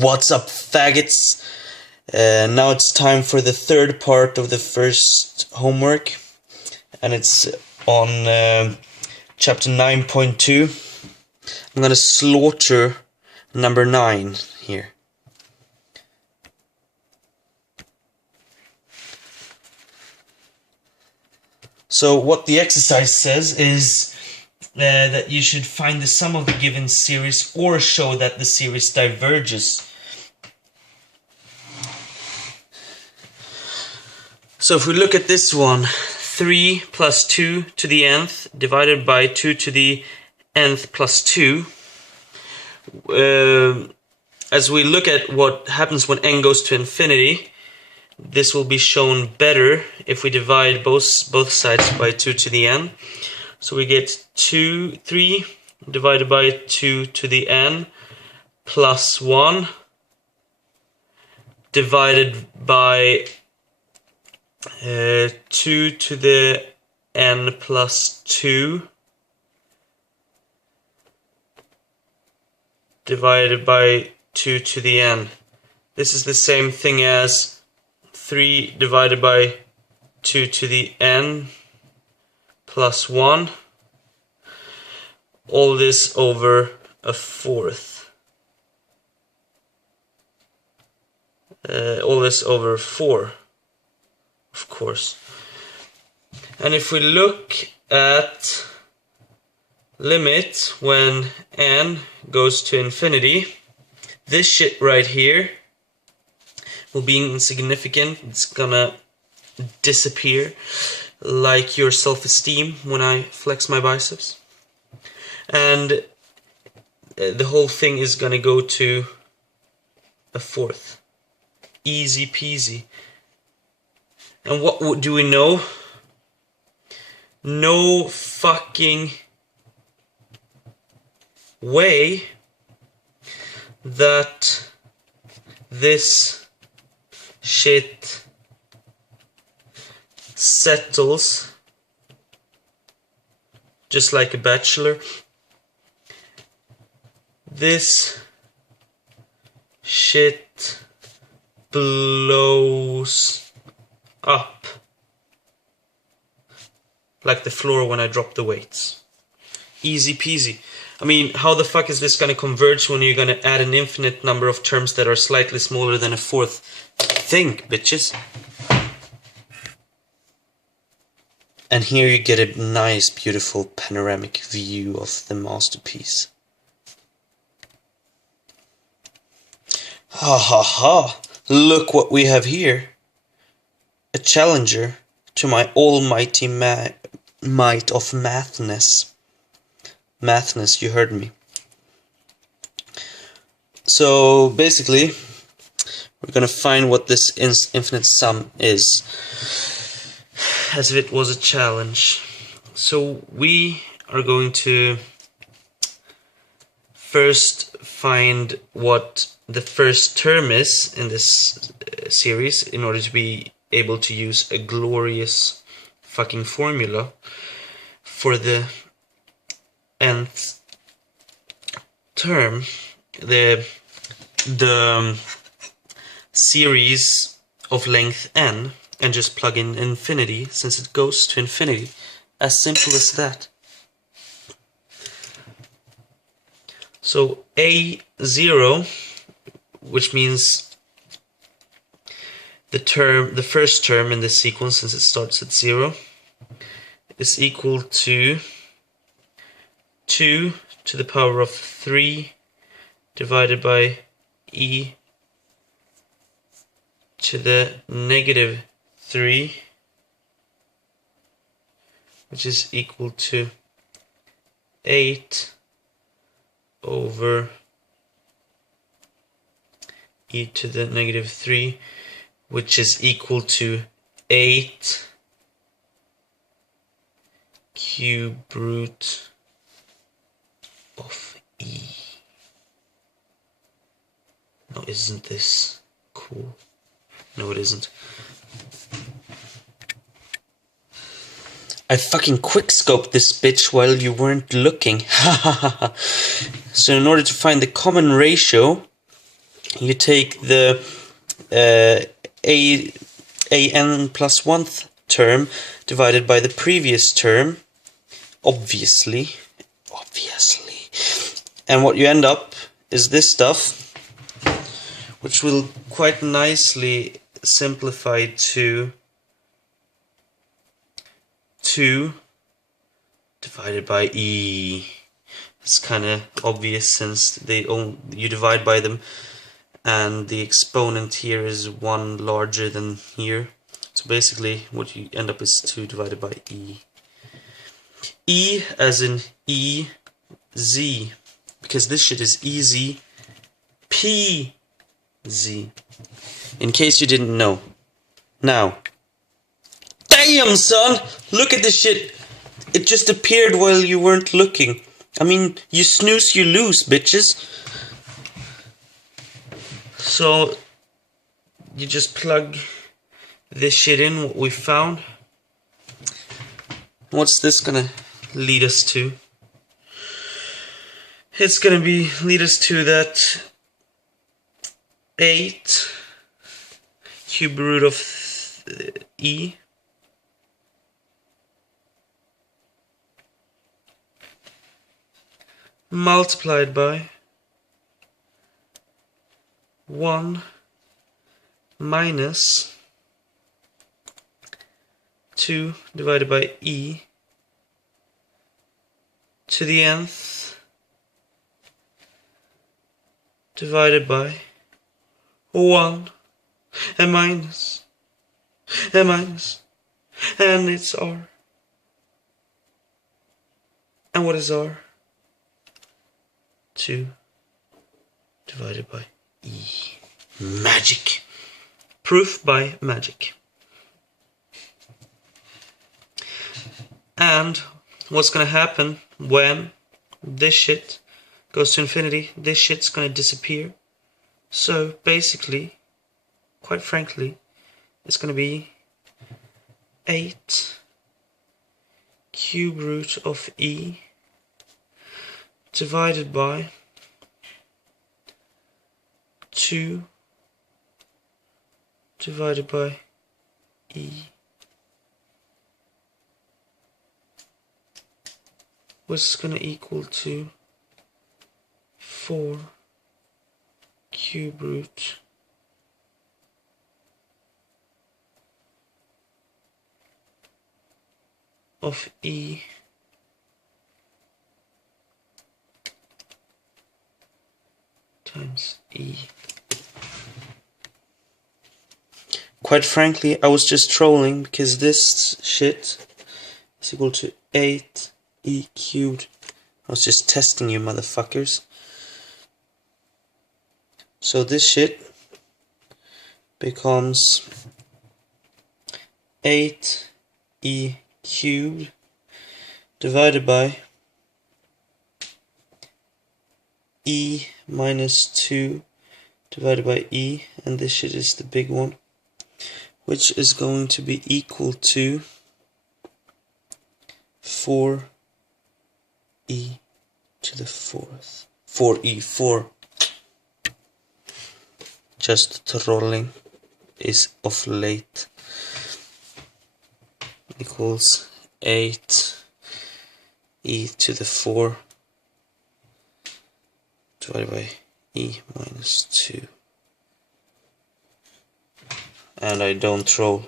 What's up, faggots? Now it's time for the third part of the first homework, and it's on chapter 9.2. I'm gonna slaughter number 9 here. So what the exercise says is that you should find the sum of the given series or show that the series diverges. So if we look at this one, 3 plus 2 to the nth divided by 2 to the nth plus 2. As we look at what happens when n goes to infinity, this will be shown better if we divide both sides by 2 to the n. So we get 3 divided by 2 to the n plus 1 divided by 2 to the n plus 2 divided by 2 to the n. This is the same thing as 3 divided by 2 to the n plus 1. All this over a fourth. All this over 4. Of course. And if we look at limit when n goes to infinity, this shit right here will be insignificant. It's gonna disappear like your self-esteem when I flex my biceps. And the whole thing is gonna go to a fourth. Easy peasy. And what do we know? No fucking way that this shit settles just like a bachelor. This shit blows up like the floor when I drop the weights. Easy peasy. I mean, how the fuck is this gonna converge when you're gonna add an infinite number of terms that are slightly smaller than a fourth? Think, bitches. And here you get a nice, beautiful panoramic view of the masterpiece. Ha ha ha! Look what we have here. A challenger to my almighty might of mathness. Mathness, you heard me. So basically, we're gonna find what this infinite sum is, as if it was a challenge. So we are going to first find what the first term is in this series in order to be able to use a glorious fucking formula for the nth term. The series of length n, and just plug in infinity since it goes to infinity. As simple as that. So a0, which means the first term in this sequence, since it starts at 0, is equal to 2 to the power of 3 divided by e to the negative 3, which is equal to 8 over e to the negative 3, which is equal to 8 cube root of e. No, isn't this cool? No, it isn't. I fucking quickscoped this bitch while you weren't looking. So in order to find the common ratio you take the an plus 1th term divided by the previous term, obviously, and what you end up is this stuff, which will quite nicely simplify to 2 divided by e. It's kind of obvious since you divide by them and the exponent here is 1 larger than here. So basically what you end up is 2 divided by e. E as in E, Z, because this shit is easy, P, Z. In case you didn't know. Now, damn son, look at this shit. It just appeared while you weren't looking. I mean, you snooze, you lose, bitches. So, you just plug this shit in, what we found. What's this gonna lead us to? It's gonna lead us to that 8 cube root of e multiplied by 1 minus 2 divided by e to the nth divided by 1 and minus and it's r. And what is r? 2 divided by e. Magic. Proof by magic. And what's gonna happen when this shit goes to infinity? This shit's gonna disappear. So basically, quite frankly, it's gonna be 8 cube root of e divided by 2 divided by e, which is going to equal to 4 cube root of e times e. Quite frankly, I was just trolling because this shit is equal to 8e cubed. I was just testing you motherfuckers. So this shit becomes 8e cubed divided by e minus 2 divided by e, and this shit is the big one, which is going to be equal to 4e to the 4th. 4e4. Just trolling is of late. Equals 8e to the 4 divided by e minus 2. And I don't troll.